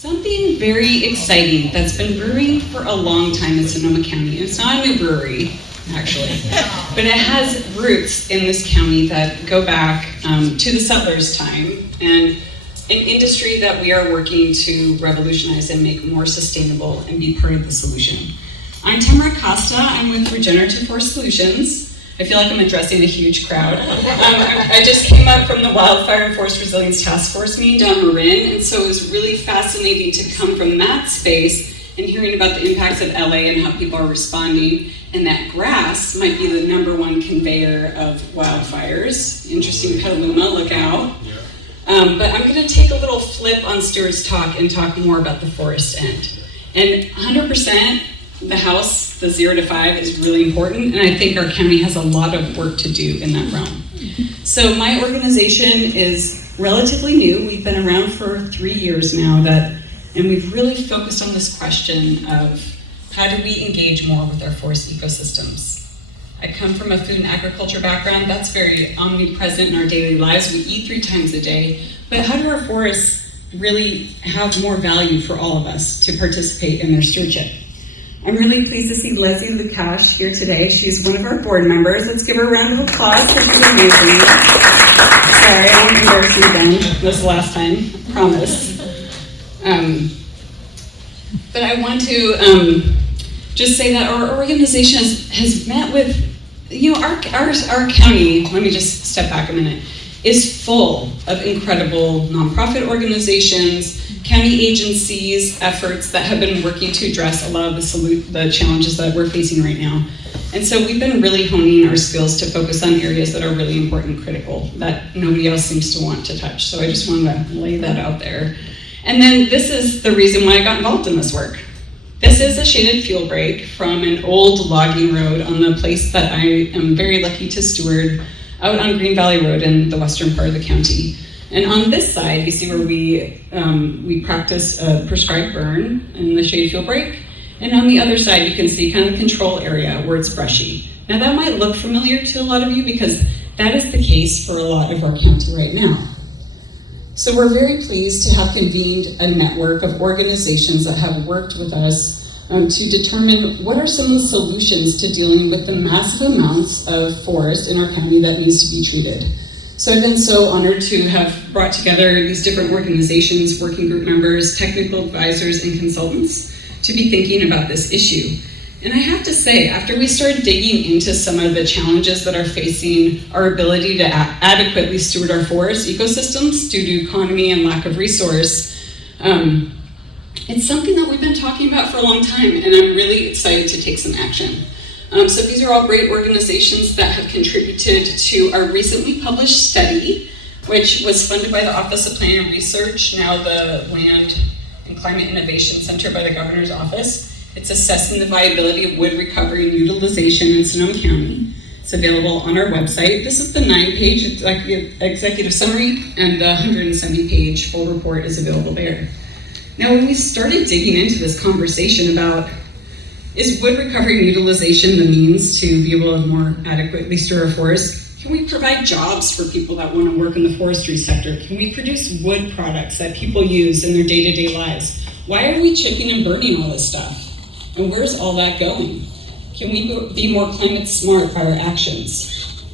Something very exciting that's been brewing for a long time in Sonoma County. It's not a new brewery, actually, but it has roots in this county that go back to the settlers' time, and an industry that we are working to revolutionize and make more sustainable and be part of the solution. I'm Temra Costa. I'm with Regenerative Forest Solutions. I feel like I'm addressing a huge crowd. I just came up from the Wildfire and Forest Resilience Task Force meeting down Marin, and so it was really fascinating to come from that space and hearing about the impacts of LA and how people are responding, and that grass might be the #1 conveyor of wildfires. Interesting Petaluma, look out. But I'm gonna take a little flip on Stuart's talk and talk more about the forest end. And 100%, the house, the 0 to 5 is really important, and I think our county has a lot of work to do in that realm. So my organization is relatively new. We've been around for 3 years now, and we've really focused on this question of how do we engage more with our forest ecosystems. I come from a food and agriculture background. That's very omnipresent in our daily lives. We eat 3 times a day, but how do our forests really have more value for all of us to participate in their stewardship? I'm really pleased to see Leslie Lukash here today. She's one of our board members. Let's give her a round of applause because she's amazing. Sorry, I won't embarrass you again. This is the last time, I promise. But I want to just say that our organization has met with, our county, let me just step back a minute, is full of incredible nonprofit organizations, county agencies, efforts that have been working to address a lot of the challenges that we're facing right now. And so we've been really honing our skills to focus on areas that are really important and critical that nobody else seems to want to touch. So I just wanted to lay that out there. And then this is the reason why I got involved in this work. This is a shaded fuel break from an old logging road on the place that I am very lucky to steward out on Green Valley Road in the western part of the county. And on this side, you see where we practice a prescribed burn in the shade fuel break. And on the other side, you can see kind of the control area where it's brushy. Now that might look familiar to a lot of you because that is the case for a lot of our county right now. So we're very pleased to have convened a network of organizations that have worked with us to determine what are some of the solutions to dealing with the massive amounts of forest in our county that needs to be treated. So I've been so honored to have brought together these different organizations, working group members, technical advisors, and consultants to be thinking about this issue. And I have to say, after we started digging into some of the challenges that are facing our ability to adequately steward our forest ecosystems due to economy and lack of resource, it's something that we've been talking about for a long time, and I'm really excited to take some action. So these are all great organizations that have contributed to our recently published study, which was funded by the Office of Planning and Research, now the Land and Climate Innovation Center by the Governor's Office. It's assessing the viability of wood recovery and utilization in Sonoma County. It's available on our website. This is the 9-page executive summary, and the 170-page full report is available there. Now, when we started digging into this conversation about is wood recovery and utilization the means to be able to more adequately store our forests? Can we provide jobs for people that want to work in the forestry sector? Can we produce wood products that people use in their day-to-day lives? Why are we chipping and burning all this stuff? And where's all that going? Can we be more climate smart by our actions?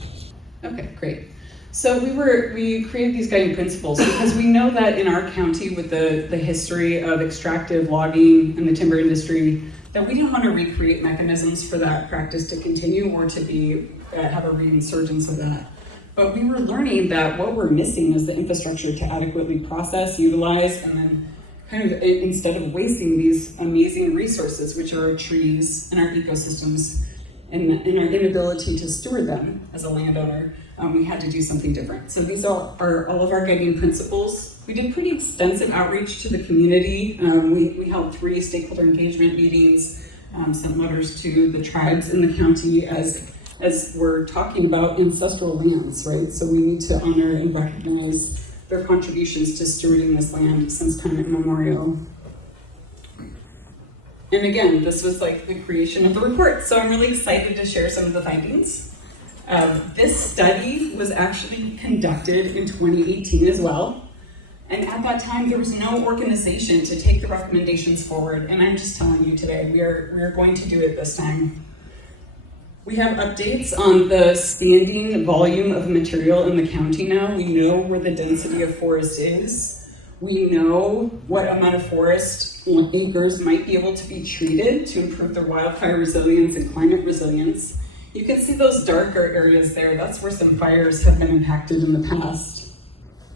Okay, great. So we created these guiding principles because we know that in our county with the history of extractive logging and the timber industry, that we didn't want to recreate mechanisms for that practice to continue or to have a resurgence of that. But we were learning that what we're missing is the infrastructure to adequately process, utilize, and then kind of instead of wasting these amazing resources, which are our trees and our ecosystems, and our inability to steward them as a landowner, we had to do something different. So these are all of our guiding principles. We did pretty extensive outreach to the community. We held 3 stakeholder engagement meetings, sent letters to the tribes in the county as we're talking about ancestral lands, right? So we need to honor and recognize their contributions to stewarding this land since time immemorial. And again, this was like the creation of the report, so I'm really excited to share some of the findings. This study was actually conducted in 2018 as well. And at that time, there was no organization to take the recommendations forward. And I'm just telling you today, we are going to do it this time. We have updates on the standing volume of material in the county now. We know where the density of forest is. We know what amount of forest acres might be able to be treated to improve their wildfire resilience and climate resilience. You can see those darker areas there. That's where some fires have been impacted in the past.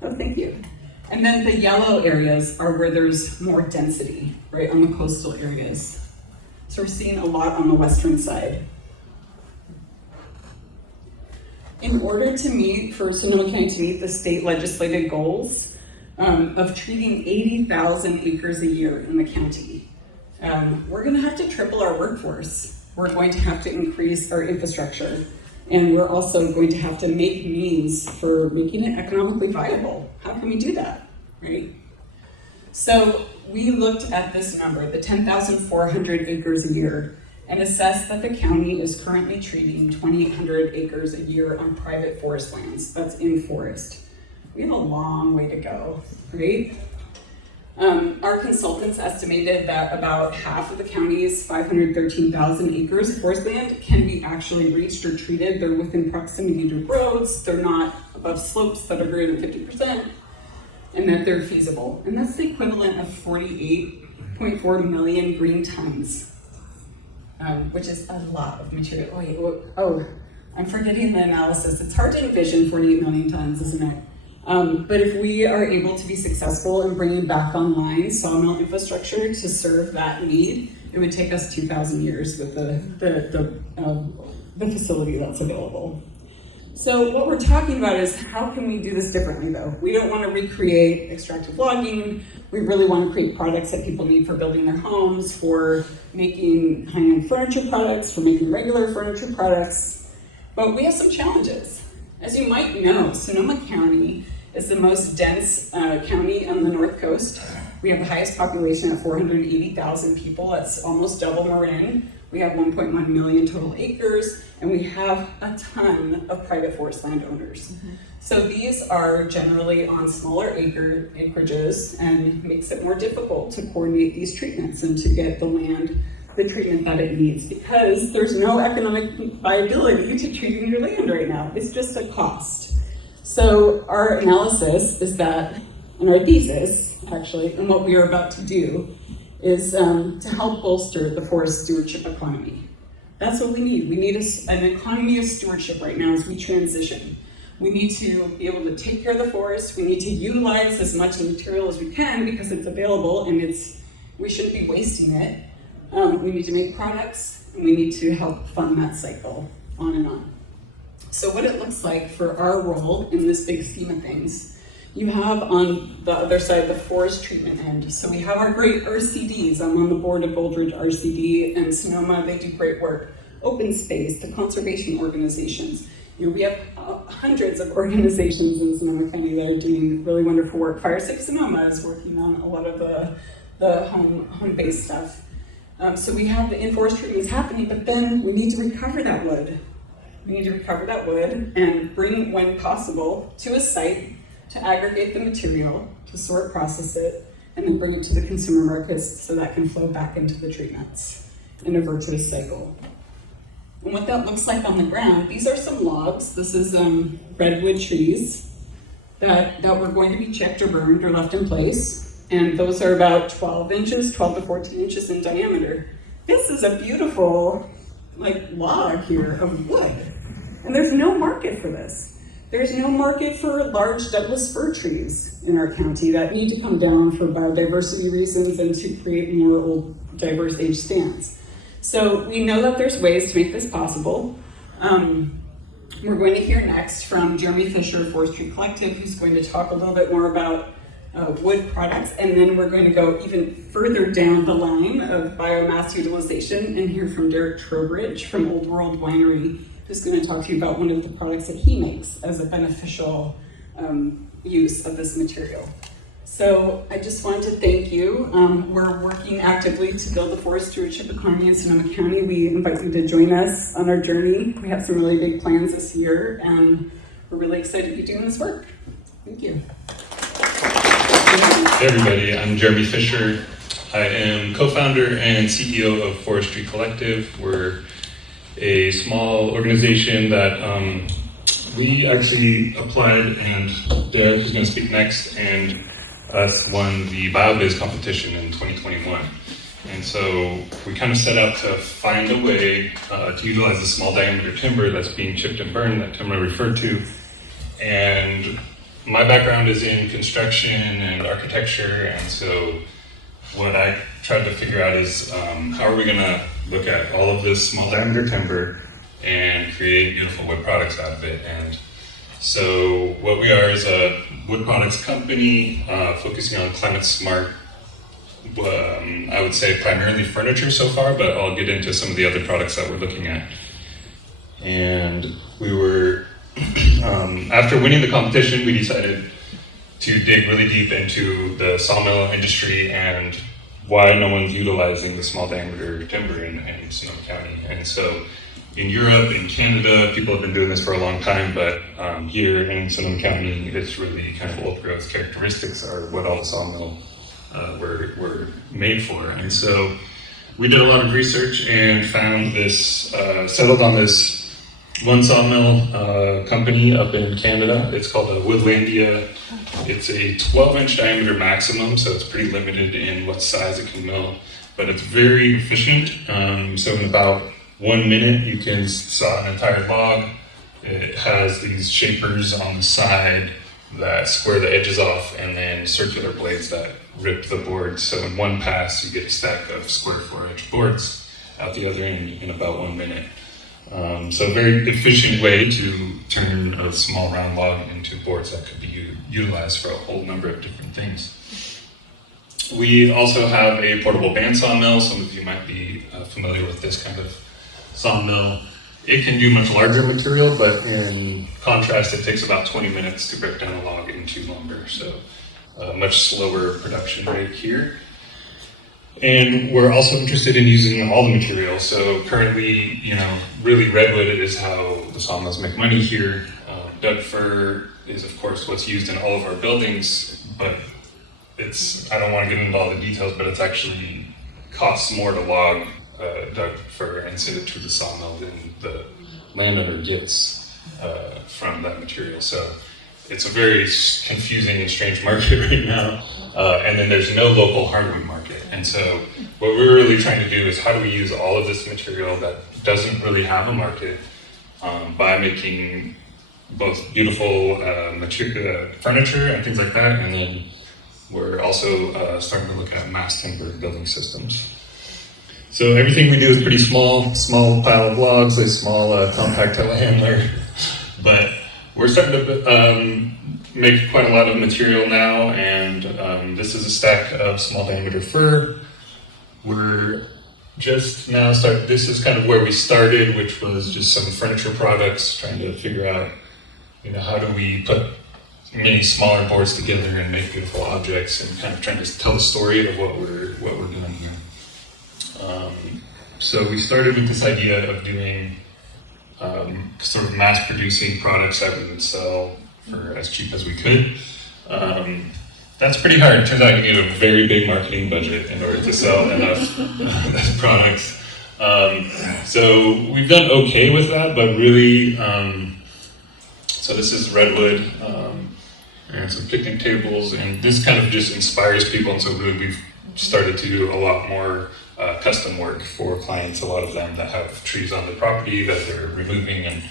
Oh, thank you. And then the yellow areas are where there's more density, right, on the coastal areas. So we're seeing a lot on the western side. In order to meet, for Sonoma County to meet the state legislated goals of treating 80,000 acres a year in the county, we're gonna have to triple our workforce. We're going to have to increase our infrastructure. And we're also going to have to make means for making it economically viable. How can we do that, right? So we looked at this number, the 10,400 acres a year, and assessed that the county is currently treating 2,800 acres a year on private forest lands. That's in forest. We have a long way to go, right? Our consultants estimated that about half of the county's 513,000 acres of forest land can be actually reached or treated. They're within proximity to roads, they're not above slopes that are greater than 50%, and that they're feasible. And that's the equivalent of 48.4 million green tons, which is a lot of material. I'm forgetting the analysis. It's hard to envision 48 million tons, isn't it? But if we are able to be successful in bringing back online sawmill infrastructure to serve that need, it would take us 2,000 years with the facility that's available. So what we're talking about is how can we do this differently though? We don't want to recreate extractive logging. We really want to create products that people need for building their homes, for making high-end furniture products, for making regular furniture products. But we have some challenges. As you might know, Sonoma County is the most dense county on the North Coast. We have the highest population at 480,000 people. That's almost double Marin. We have 1.1 million total acres, and we have a ton of private forest landowners. So these are generally on smaller acreages and makes it more difficult to coordinate these treatments and to get the land the treatment that it needs, because there's no economic viability to treating your land right now. It's just a cost. So our analysis is that, and our thesis, actually, and what we are about to do, is to help bolster the forest stewardship economy. That's what we need. We need an economy of stewardship right now as we transition. We need to be able to take care of the forest. We need to utilize as much material as we can because it's available and we shouldn't be wasting it. We need to make products, and we need to help fund that cycle, on and on. So what it looks like for our role in this big scheme of things, you have on the other side the forest treatment end. So we have our great RCDs. I'm on the board of Boldridge RCD, and Sonoma, they do great work. Open space, the conservation organizations. We have hundreds of organizations in Sonoma County that are doing really wonderful work. Fire Safe Sonoma is working on a lot of the home-based stuff. So we have the in-forest treatments happening, but then we need to recover that wood. We need to recover that wood and bring, when possible, to a site to aggregate the material, to sort, process it, and then bring it to the consumer markets so that can flow back into the treatments in a virtuous cycle. And what that looks like on the ground, these are some logs. This is redwood trees that were going to be chipped or burned or left in place. And those are about 12 to 14 inches in diameter. This is a beautiful log here of wood. And there's no market for this. There's no market for large Douglas fir trees in our county that need to come down for biodiversity reasons and to create more old diverse age stands. So we know that there's ways to make this possible. We're going to hear next from Jeremy Fisher, Forestry Collective, who's going to talk a little bit more about wood products, and then we're going to go even further down the line of biomass utilization and hear from Darek Trowbridge from Old World Winery, who's going to talk to you about one of the products that he makes as a beneficial use of this material. So I just wanted to thank you. We're working actively to build the forest stewardship economy in Sonoma County. We invite you to join us on our journey. We have some really big plans this year, and we're really excited to be doing this work. Thank you. Hey everybody, I'm Jeremy Fisher. I am co-founder and CEO of Forestry Collective. We're a small organization that we actually applied, and Darek is going to speak next, and us won the BioBiz competition in 2021. And so we kind of set out to find a way to utilize the small diameter timber that's being chipped and burned that Temra referred to. And my background is in construction and architecture, and so what I tried to figure out is how are we going to look at all of this small diameter timber and create beautiful wood products out of it. And so what we are is a wood products company focusing on climate smart, I would say primarily furniture so far, but I'll get into some of the other products that we're looking at. And we were, after winning the competition, we decided to dig really deep into the sawmill industry and why no one's utilizing the small diameter timber in Sonoma County. And so in Europe, in Canada, people have been doing this for a long time, but here in Sonoma County, it's really kind of old growth characteristics are what all the sawmill were made for. And so we did a lot of research and found this, settled on this one sawmill company up in Canada. It's called a Woodlandia. It's a 12-inch diameter maximum, so it's pretty limited in what size it can mill, but it's very efficient. So in about 1 minute, you can saw an entire log. It has these shapers on the side that square the edges off, and then circular blades that rip the board. So in one pass, you get a stack of square 4-inch boards out the other end in about 1 minute. So a very efficient way to turn a small round log into boards that could be utilized for a whole number of different things. We also have a portable band sawmill. Some of you might be familiar with this kind of sawmill. It can do much larger material, but in contrast, it takes about 20 minutes to break down a log into lumber. So a much slower production rate here. And we're also interested in using all the materials. So currently, really redwood is how the sawmills make money here. Doug fir is, of course, what's used in all of our buildings, but I don't want to get into all the details, but it's actually costs more to log Doug fir and send it to the sawmill than the landowner gets from that material. So it's a very confusing and strange market right now. And then there's no local hardwood market. And so what we're really trying to do is how do we use all of this material that doesn't really have a market by making both beautiful furniture and things like that. And then we're also starting to look at mass timber building systems. So everything we do is pretty small pile of logs, a small compact telehandler, but we're starting to make quite a lot of material now, and this is a stack of small diameter fir. We're just now this is kind of where we started, which was just some furniture products, trying to figure out, how do we put many smaller boards together and make beautiful objects, and kind of trying to tell the story of what we're doing here. So we started with this idea of doing sort of mass producing products that we would sell for as cheap as we could. That's pretty hard. It turns out you need a very big marketing budget in order to sell enough products. So we've done okay with that, but really, so this is redwood and some picnic tables, and this kind of just inspires people, and so really we've started to do a lot more custom work for clients, a lot of them that have trees on the property that they're removing and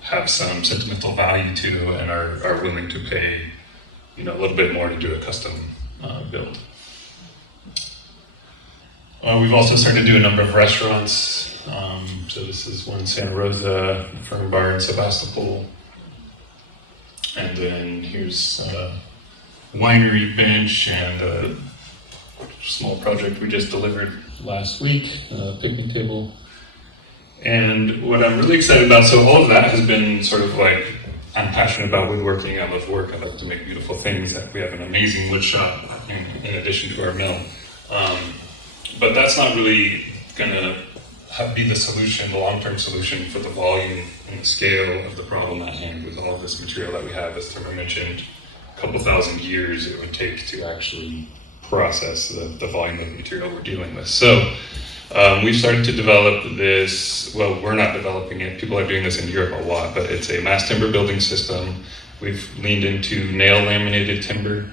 have some sentimental value to, and are willing to pay, a little bit more to do a custom build. We've also started to do a number of restaurants. So this is one Santa Rosa, Fern Bar in Sebastopol. And then here's a winery bench and a small project we just delivered last week, a picnic table. And what I'm really excited about, so all of that has been sort of like, I'm passionate about woodworking, I love work, I like to make beautiful things. We have an amazing wood shop in addition to our mill. But that's not really gonna be the solution, the long-term solution for the volume and the scale of the problem at hand with all of this material that we have, as Temra mentioned. couple thousand years it would take to actually process the volume of material we're dealing with. So we've started to develop this, well, we're not developing it, people are doing this in Europe a lot, but it's a mass timber building system. We've leaned into nail laminated timber,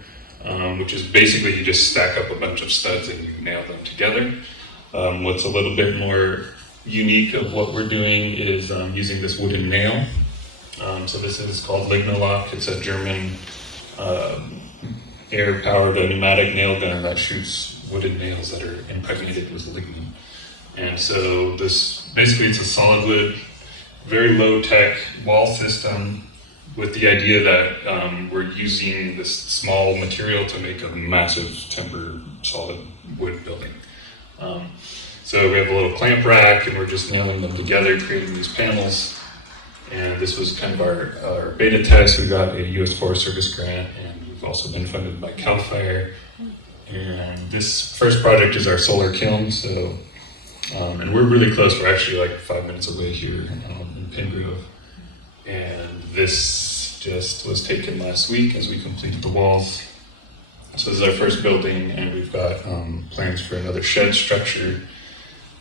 which is basically you just stack up a bunch of studs and you nail them together. What's a little bit more unique of what we're doing is using this wooden nail. So this is called Lignalock. It's a German air-powered pneumatic nail gunner that shoots wooden nails that are impregnated with lignin. And so this, basically it's a solid wood, very low-tech wall system with the idea that we're using this small material to make a massive timber solid wood building. So we have a little clamp rack and we're just nailing them together, creating these panels. And this was kind of our beta test. We got a US Forest Service grant, and we've also been funded by CAL FIRE. And this first project is our solar kiln. So, and we're really close. We're actually like 5 minutes away here in Pingrove. And this just was taken last week as we completed the walls. So this is our first building, and we've got plans for another shed structure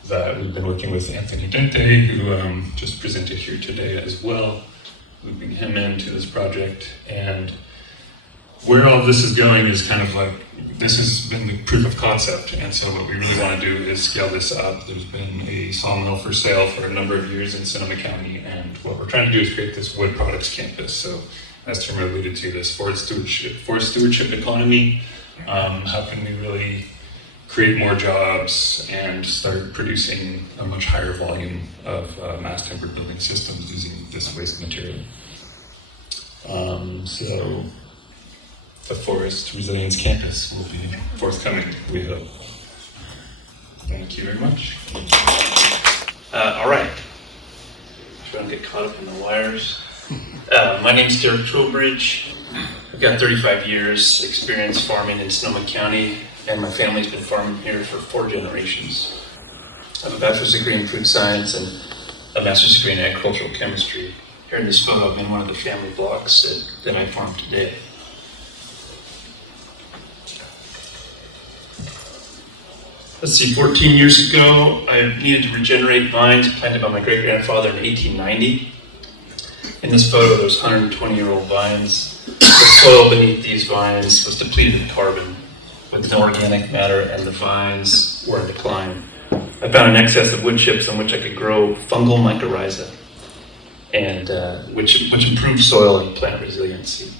that we've been working with Anthony Dente, who just presented here today as well, looping him into this project. And where all this is going is kind of like, this has been the proof of concept, and so what we really want to do is scale this up. There's been a sawmill for sale for a number of years in Sonoma County, and what we're trying to do is create this wood products campus. So as Temra alluded to, this forest stewardship economy, how can we really create more jobs and start producing a much higher volume of mass timber building systems using this waste material. So the Forest Resilience Campus will be forthcoming, we hope. Thank you very much. All right. Try to get caught up in the wires. My name's Darek Trowbridge. I've got 35 years experience farming in Sonoma County, and my family's been farming here for 4 generations. I have a bachelor's degree in food science and a master's degree in agricultural chemistry. Here in this photo, I'm in one of the family blocks that I farm today. Let's see, 14 years ago, I needed to regenerate vines planted by my great-grandfather in 1890. In this photo, there's 120-year-old vines. The soil beneath these vines was depleted of carbon with no organic matter, and the vines were in decline. I found an excess of wood chips on which I could grow fungal mycorrhiza, and which improved soil and plant resiliency.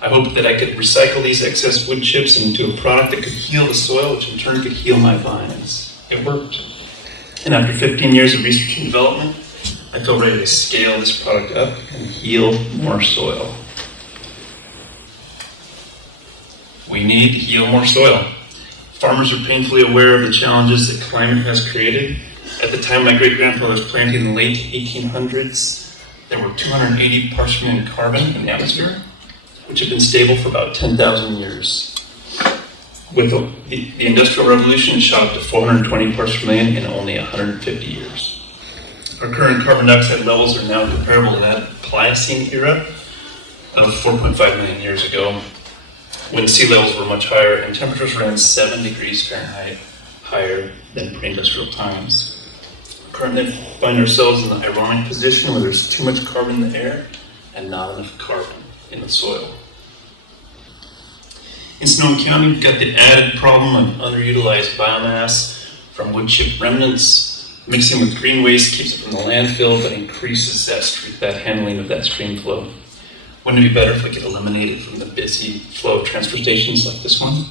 I hoped that I could recycle these excess wood chips into a product that could heal the soil, which in turn could heal my vines. It worked. And after 15 years of research and development, I feel ready to scale this product up and heal more soil. We need to heal more soil. Farmers are painfully aware of the challenges that climate has created. At the time my great-grandfather was planting in the late 1800s, there were 280 parts per million carbon in the atmosphere, which had been stable for about 10,000 years. With the Industrial Revolution, it shot up to 420 parts per million in only 150 years. Our current carbon dioxide levels are now comparable to that Pliocene era of 4.5 million years ago, when sea levels were much higher and temperatures ran 7 degrees Fahrenheit higher than pre-industrial times. We currently find ourselves in the ironic position where there's too much carbon in the air and not enough carbon in the soil. In Sonoma County, we've got the added problem of underutilized biomass from wood chip remnants. Mixing with green waste keeps it from the landfill, but increases that handling of that stream flow. Wouldn't it be better if we could eliminate it from the busy flow of transfer stations like this one?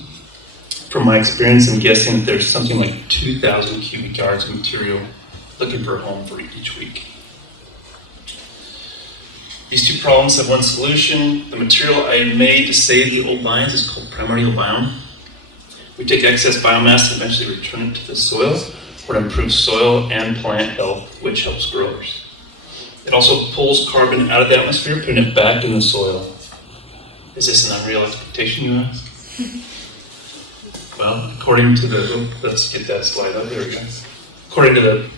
From my experience, I'm guessing that there's something like 2,000 cubic yards of material looking for a home for each week. These two problems have one solution. The material I made to save the old vines is called primordial biome. We take excess biomass and eventually return it to the soil, where it improves soil and plant health, which helps growers. It also pulls carbon out of the atmosphere, putting it back in the soil. Is this an unreal expectation, you ask? Well, according to let's get that slide up, there we go. According to the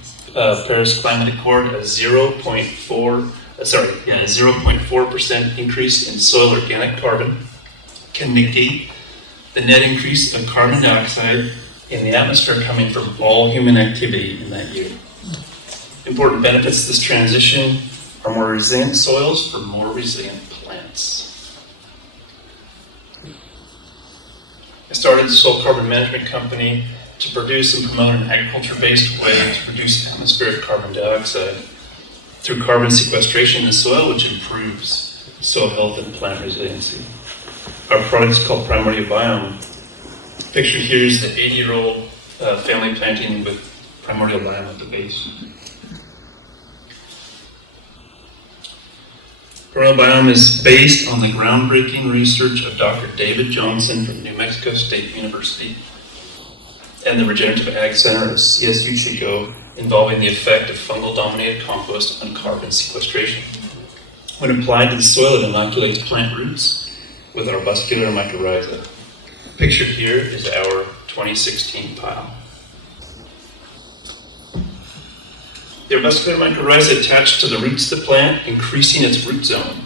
Paris Climate Accord, a 0.4 0.4% increase in soil organic carbon can negate the net increase of carbon dioxide in the atmosphere coming from all human activity in that year. Important benefits of this transition are more resilient soils for more resilient plants. I started the Soil Carbon Management Company to produce and promote an agriculture-based way to reduce atmospheric carbon dioxide through carbon sequestration in the soil, which improves soil health and plant resiliency. Our product is called Primordial Biome. Pictured here is the 80-year-old family planting with Primordial Biome at the base. Primordial Biome is based on the groundbreaking research of Dr. David Johnson from New Mexico State University and the Regenerative Ag Center of CSU Chico, involving the effect of fungal-dominated compost on carbon sequestration. When applied to the soil, it inoculates plant roots with arbuscular mycorrhiza. Pictured here is our 2016 pile. The arbuscular mycorrhiza attached to the roots of the plant, increasing its root zone.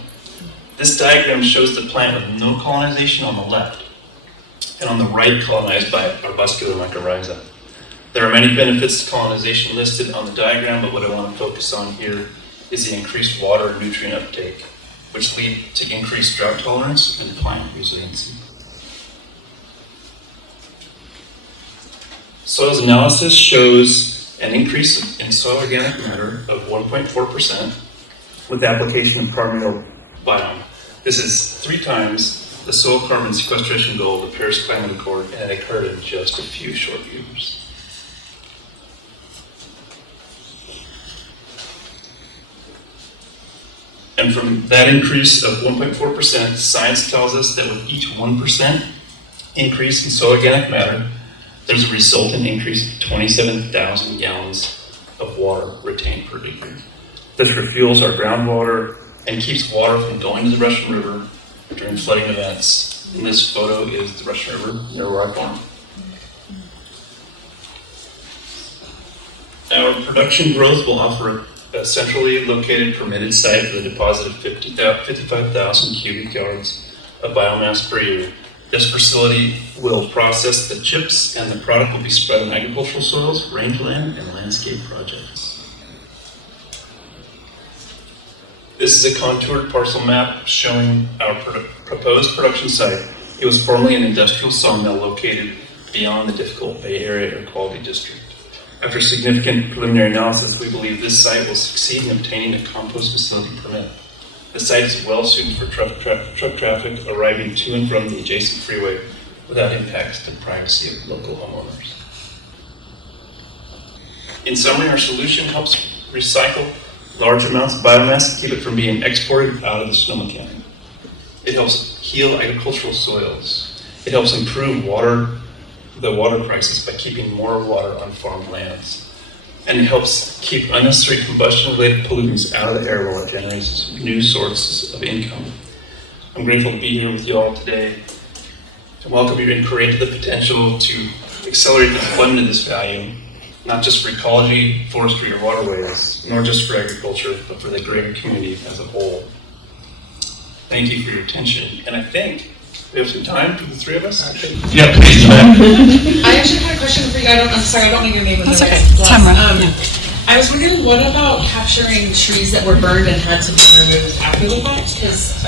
This diagram shows the plant with no colonization on the left, and on the right colonized by arbuscular mycorrhiza. There are many benefits to colonization listed on the diagram, but what I want to focus on here is the increased water and nutrient uptake, which lead to increased drought tolerance and climate resiliency. Soils analysis shows an increase in soil organic matter of 1.4% with application of Primordial Biome. This is 3 times the soil carbon sequestration goal of the Paris Climate Accord, and it occurred in just a few short years. And from that increase of 1.4%, science tells us that with each 1% increase in soil organic matter, there's a resultant increase of 27,000 gallons of water retained per acre. This refuels our groundwater and keeps water from going to the Russian River during flooding events. And this photo is the Russian River near where I farm. Our production growth will offer a centrally located permitted site for the deposit of 55,000 cubic yards of biomass per year. This facility will process the chips, and the product will be spread on agricultural soils, rangeland, and landscape projects. This is a contoured parcel map showing our proposed production site. It was formerly an industrial sawmill located beyond the difficult Bay Area Air Quality District. After significant preliminary analysis, we believe this site will succeed in obtaining a compost facility permit. The site is well suited for truck traffic arriving to and from the adjacent freeway without impacts to the privacy of local homeowners. In summary, our solution helps recycle large amounts of biomass and keep it from being exported out of the Sonoma County. It helps heal agricultural soils. It helps improve the water crisis by keeping more water on farmed lands. And it helps keep unnecessary combustion-related pollutants out of the air while it generates new sources of income. I'm grateful to be here with you all today and welcome your inquiry into the potential to accelerate the deployment of this value, not just for ecology, forestry, or waterways, nor just for agriculture, but for the greater community as a whole. Thank you for your attention, and I think we have some time for the 3 of us. Yeah, please, ma'am. I actually had a question for you. I'm sorry, I don't know your name. That's okay. Temra. I was wondering, what about capturing trees that were burned and had to be removed after the fact? Because,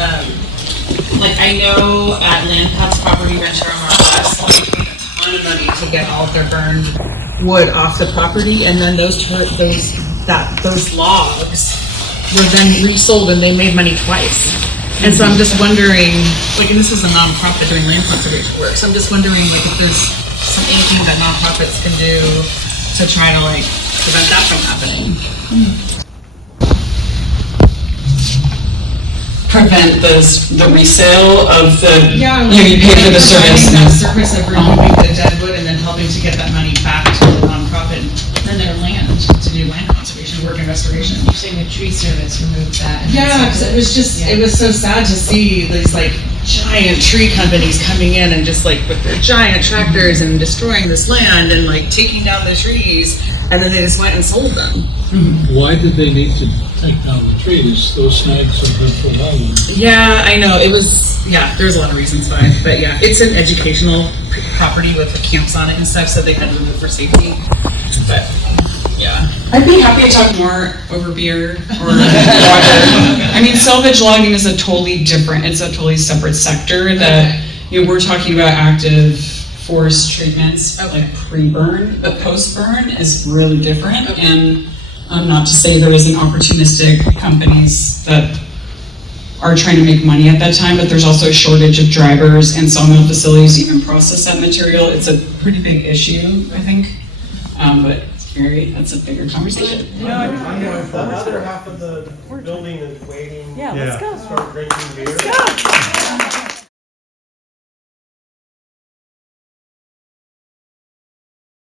like, I know at Landpat's property, Ventura Northwest, they paid a ton of money to get all of their burned wood off the property, and then those logs were then resold, and they made money twice. And so I'm just wondering, like, and this is a nonprofit doing land conservation work, so I'm just wondering, like, if there's anything that nonprofits can do to try to, like, prevent that from happening. Prevent the resale of the, you pay for the service. That service of removing the dead wood and then helping to get that money back to the nonprofit and their land to do land conservation work and restoration. You're saying the tree service removed that. Yeah, because it was so sad to see these like giant tree companies coming in and just like with their giant tractors and destroying this land and like taking down the trees and then they just went and sold them. Why did they need to take down the trees? Those snags have been for long. Yeah, I know. It was, there's a lot of reasons why. But yeah, it's an educational property with the camps on it and stuff, so they had to remove for safety. But yeah. I'd be happy to talk more over beer or water. I mean, salvage logging is a totally different, it's a totally separate sector that, we're talking about active forest treatments, like pre-burn, but post-burn is really different. And not to say there isn't opportunistic companies that are trying to make money at that time, but there's also a shortage of drivers and sawmill facilities to even process that material. It's a pretty big issue, I think. But that's a bigger conversation. The other half of the building is waiting. Yeah, let's go. Start drinking beer. Let's go.